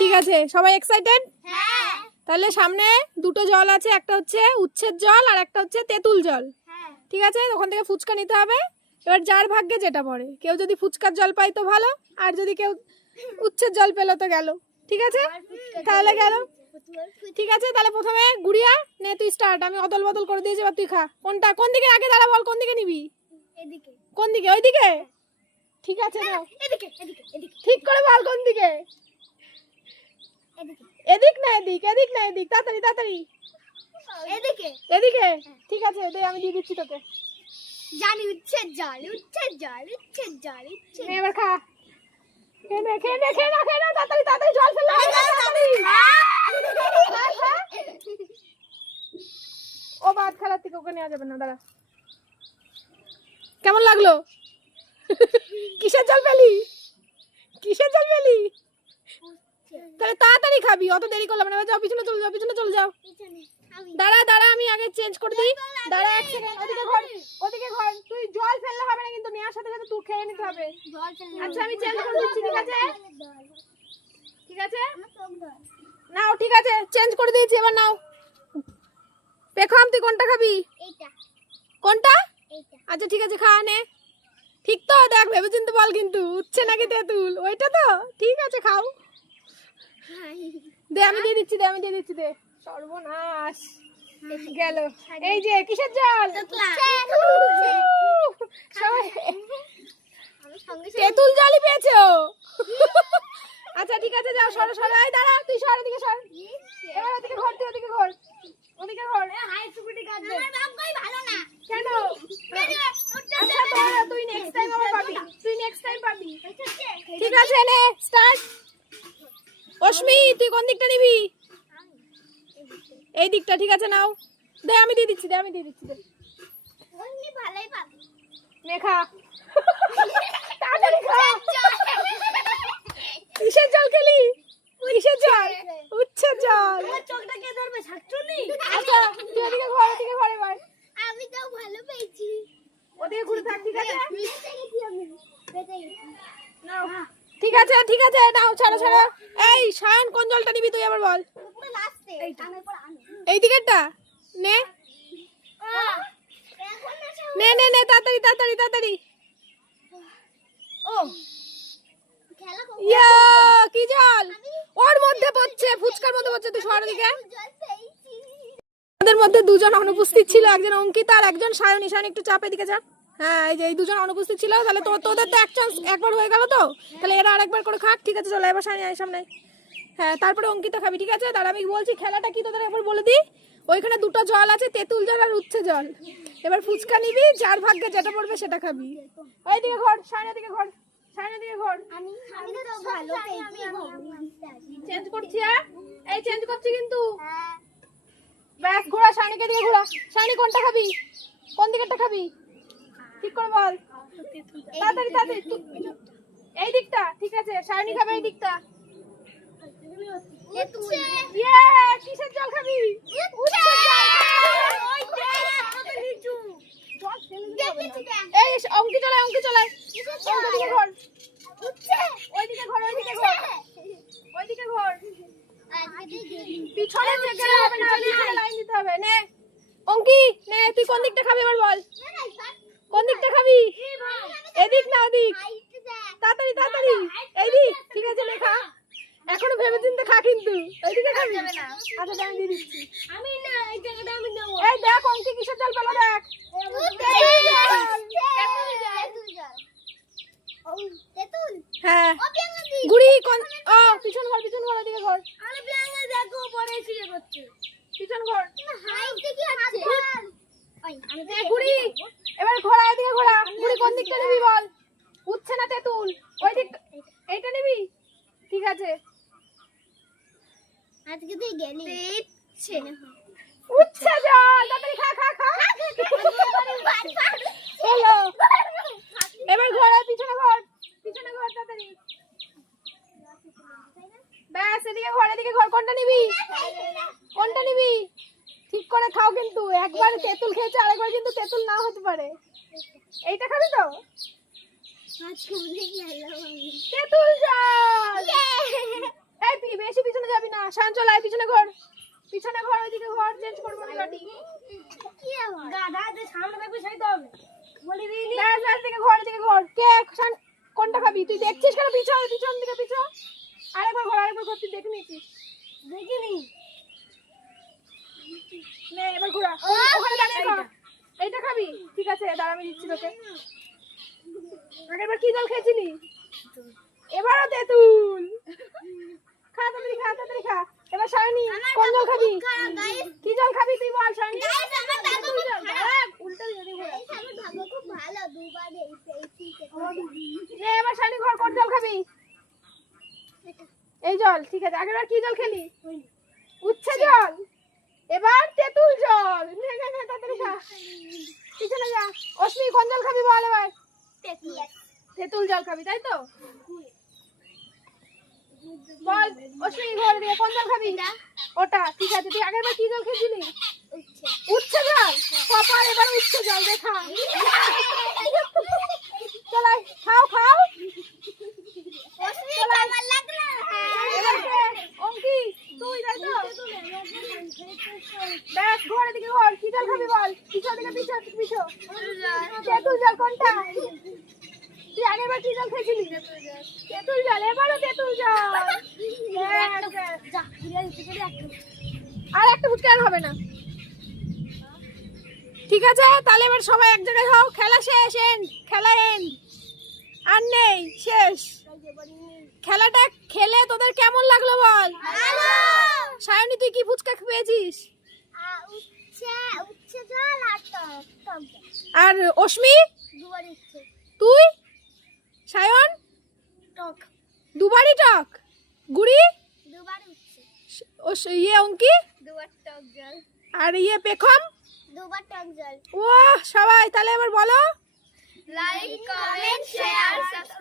ঠিক আছে, সবাই এক্সাইটেড? হ্যাঁ। তাহলে সামনে দুটো জল আছে, একটা হচ্ছে উচ্ছের জল আর একটা হচ্ছে তেঁতুল জল। হ্যাঁ। ঠিক আছে, ওখান থেকে ফুচকা নিতে হবে। এবার যার ভাগ্যে যেটা পড়ে, কেউ যদি ফুচকার জল পায় তো ভালো, আর যদি কেউ উচ্ছের জল পেলো তো গেল। ঠিক আছে, তাহলে গেল। ঠিক আছে, তাহলে প্রথমে গুড়িয়া নে, তুই স্টার্ট। আমি অদল বদল করে দিয়েছি, এবার তুই খা। কোনটা, কোন দিকে আগে দাঁড়া, বল কোন দিকে নিবি? এদিকে। কোন দিকে? ওইদিকে? ঠিক আছে, নাও। এদিকে এদিকে এদিকে। ঠিক করে বল কোন দিকে। এদিকে। এদিক না এদিক, এদিক না এদিক, তাড়াতাড়ি তাড়াতাড়ি। এদিকে। এদিকে? ঠিক আছে, দে আমি দিয়ে দিচ্ছি তোকে। জানি উচ্ছে জল উচ্ছে জল উচ্ছে জল উচ্ছে। নে এবার খা। খেয়ে নে খেয়ে নে খেয়ে নে খেয়ে নে, তাড়াতাড়ি তাড়াতাড়ি জল ফেলে দে, তাড়াতাড়ি। ও ভাত খেলার থেকে ওকে নেওয়া যাবে না, দাঁড়া। কেমন লাগলো? কিসের জল পেলি? কিসের জল পেলি? তাহলে তাড়াতাড়ি খাবি, অত দেরি করলাম না। যাও পিছনে চলে যাও, পিছনে চলে যাও। দাঁড়া দাঁড়া, আমি আগে চেঞ্জ করে দিই। দাঁড়া এক সেকেন্ড, ওদিকে ঘর, ওদিকে ঘর। তুই জল ফেললে হবে না কিন্তু, নেওয়ার সাথে সাথে তুই খেয়ে নিতে হবে। আচ্ছা আমি চেঞ্জ করে দিচ্ছি, ঠিক আছে? ঠিক আছে, নাও। ঠিক আছে, চেঞ্জ করে দিয়েছি, এবার নাও। পেখম, তুই কোনটা খাবি? এইটা। কোনটা? এইটা। আচ্ছা ঠিক আছে, খা নে। ঠিক তো? দেখ ভেবে চিন্তে বল কিন্তু, উচ্ছে নাকি তেঁতুল, ওইটা তো? ঠিক আছে, খাও। দে আমি দিয়ে দিচ্ছি, দে আমি দিয়ে দিচ্ছি, দে। সর্বনাশ গেল। এই যে কিসের জল? তেঁতুল জলই পেয়েছো। আচ্ছা ঠিক আছে, যাও সরো সরো। এই দাঁড়া, তুই সর, এদিকে সর। এবার ওদিকে ঘর, তুই ওদিকে ঘর, ওদিকে ঘর। হাই সুপিটি কাজ দে। আমার ভাগ্যই ভালো না। কেন? আচ্ছা তোরা, তুই নেক্সট টাইম আবার পাবি, তুই নেক্সট টাইম পাবি। ঠিক আছে, নে স্টার্ট। অশ্মি, তুই কোন দিকটা নিবি? এই দিকটা। ঠিক আছে, নাও। দে আমি দিয়ে দিচ্ছি, দে আমি দিয়ে দিচ্ছি, দে। ওইনি ভালোই পাবি। নে খা। তাড়াতাড়ি খা। কিসের জল খেলি? কিসের জল? উচ্ছের জল। আমার চোখটা কে ধরবে? ছাত্রনি। আচ্ছা তুই ওদিকে ঘর, ওদিকে ঘর এবার। আমি তো ভালো পেয়েছি। ওদিকে ঘুরে থাক, ঠিক আছে? বেঁচে গেছি আমি। বেঁচে গেছি। নাও। ঠিক আছে ঠিক আছে, নাও, ছাড়ো ছাড়ো। এই শায়ন, কোন জলটা নিবি তুই আবার বল। পুরো লাস্টে। আমি পর আমি। এই দিকেরটা নে। এখন না সব। নে নে নে, তাড়াতাড়ি তাড়াতাড়ি তাড়াতাড়ি। ও খেলা কো। ইয়া, কি জল? ওর মধ্যে পড়ছে, ফুচকার মধ্যে পড়ছে। তুই সর দিকে। জল পেয়েছি। আমাদের মধ্যে দুজন অনুপস্থিত ছিল, একজন অঙ্কিতা আর একজন সায়নী। সায়নী একটু চাপে দিকে যা। হ্যাঁ, এই যে এই দুজন অনুপস্থিত ছিল। তাহলে তোদের তো এক চান্স একবার হয়ে গেল তো, তাহলে এরা আরেকবার করে খাক। ঠিক আছে, চলো এবার সায়নী আয় সামনে। হ্যাঁ, তারপরে অঙ্কিতা খাবি। ঠিক আছে, তাহলে আমি বলছি খেলাটা কি তোদের একবার বলে দিই। ওইখানে দুটো জল আছে, তেঁতুল জল আর উচ্ছে জল। এবার ফুচকা নিবি, যার ভাগ্যে যেটা পড়বে সেটা খাবি। ওইদিকে ঘর, সায়নের দিকে ঘর, সায়নের দিকে ঘর। আমি তো ভালো পেয়েছি। চেঞ্জ করছি, হ্যাঁ এই চেঞ্জ করছি কিন্তু। হ্যাঁ। ব্যাস ঘোরা, সায়নীকে দিয়ে ঘোরা। সায়নী কোনটা খাবি? কোন দিকেরটা খাবি? ঠিক করে বল। তাড়াতাড়ি তাড়াতাড়ি। এই দিকটা? ঠিক আছে, সায়নী খাবে এই দিকটা। উচ্ছে। ইয়ে, কিসের জল খাবি? উচ্ছে। ওই যে কত নিচু। জল ফেলে দিতে হবে না। দেখেছি দেখ। এই অঙ্কি চলায়, অঙ্কি চলায়। ওইদিকে ঘর, উচ্ছে। ওইদিকে ঘর, ওইদিকে ঘর, ওইদিকে ঘর। আজকে দেরি। পিছনে থেকে হবে না, পিছনে লাইন দিতে হবে। নে অঙ্কি, নে তুই কোন দিকটা খাবি এবার বল। কোন দিকটা খাবি? এদিক না ওদিক? তাড়াতাড়ি তাড়াতাড়ি। এইদিক? ঠিক আছে, নে খা। এখনো ভেবে চিন্তে খা কিন্তু। এইদিকে খাবি? আচ্ছা আমি দিয়ে দিচ্ছি। আমি না, এই জায়গাটা আমি নেব। এই দেখ অঙ্কি কিসের জল পেলো, দেখ। তেতুল। হ্যাঁ, ও বিয়াঙ্গি। গুড়ি কোন? ও পিছন ঘর, পিছন ঘর, ওদিকে ঘর, আরে বিয়াঙ্গি দেখো পরে শুয়ে করছে। পিছন ঘর। হাইটে কি আছে? ওই আমি তো গুড়ি এবার ঘোরা, এদিকে ঘোরা। গুড়ি কোন দিকটা নিবি বল। উচ্ছে না তেঁতুল? ওই দিক, এইটা নিবি? ঠিক আছে। আজকে তুই গেলি। ইচ্ছে। উচ্ছে জল, তাড়াতাড়ি খা খা খা। হ্যালো, এবার ঘোরা, পিছনে ঘর, পিছনে ঘর, তাড়াতাড়ি। ব্যাস এদিকে ঘর, এদিকে ঘর। কোনটা নিবি? কোনটা নিবি? ঠিক করে খাও কিন্তু। একবার তেঁতুল খেয়েছে, আরেকবার কিন্তু তেঁতুল না হতে পারে। এইটা খাবি তো? আজকে অনেক গেল আমি। তেঁতুল জল। এই বেশি সায়ন চল আয়, পিছনে ঘোর, পিছনে ঘোর, ওইদিকে ঘোর, চেঞ্জ করবো আমি বাটি। কি আবার গাধা যে সামনে থাকবে সেই তো হবে বলি দিলি ব্যাস ব্যাস, দিকে ঘোর, দিকে ঘোর। কে শান, কোনটা খাবি তুই? দেখছিস কেন? পিছন দিকে পিছন। আরেকবার ঘোর, আরেকবার ঘোর, তুই দেখে নিয়েছিস। দেখিনি নে এবার ঘোরা, ওখানে দাঁড়িয়ে খা। এইটা খাবি? ঠিক আছে দাঁড়া, আমি দিচ্ছি তোকে। আগেরবার কি জল খেয়েছিলি? এবারও তেঁতুল। খা তাড়াতাড়ি, খা তাড়াতাড়ি খা। এবার সায়নী, কোন জল খাবি? কি জল খাবি তুই বল সায়নী? তেঁতুল জল। উল্টো দিকে ঘোরা। খুব ভালো দুবার নে এবার সায়নী ঘর, কোন জল খাবি? এই জল, ঠিক আছে। আগেরবার কি জল খেলি? উচ্ছে জল। এবার তেঁতুল জল। নে নে নে, তাড়াতাড়ি খা। পিছনে যা। অশ্মি, কোন জল খাবি বল এবার? তেঁতুল জল খাবি, তাই তো? বল অশ্মি, ঘরে দিয়ে কোন জল খাবি? ওটা, ঠিক আছে। তুই আগেরবার কি জল খেয়েছিলি? উচ্ছে জল। কপাল, এবার উচ্ছে জল দেখা। চল আয়, খাও খাও। এবার কে? অঙ্কি, তুই, তাই তো? ব্যাস, ঘরের দিকে ঘর। কি জল খাবি বল? পিছন দিকে পিছন। তেঁতুল জল কোনটা? তুই আগেরবার কি জল খেয়েছিলি? তেঁতুল জল। এবারও তেঁতুল জল। ব্যাস, ব্যাস। আর একটা ফুচকা আর হবে না। ঠিক আছে, তাহলে এবার সবাই এক জায়গায় হও। খেলা শেষ, এন্ড, খেলা এন্ড। আর নেই, শেষ। খেলাটা খেলে তোদের কেমন লাগলো বল? সায়নী, তুই কি ফুচকা পেয়েছিস? আর অশ্মি? তুই? সায়ন? দুবারই টক। গুড়ি? ইয়ে অঙ্কি? আর ইয়ে পেখম? ও সবাই তাহলে এবার বলো। Like comment share subscribe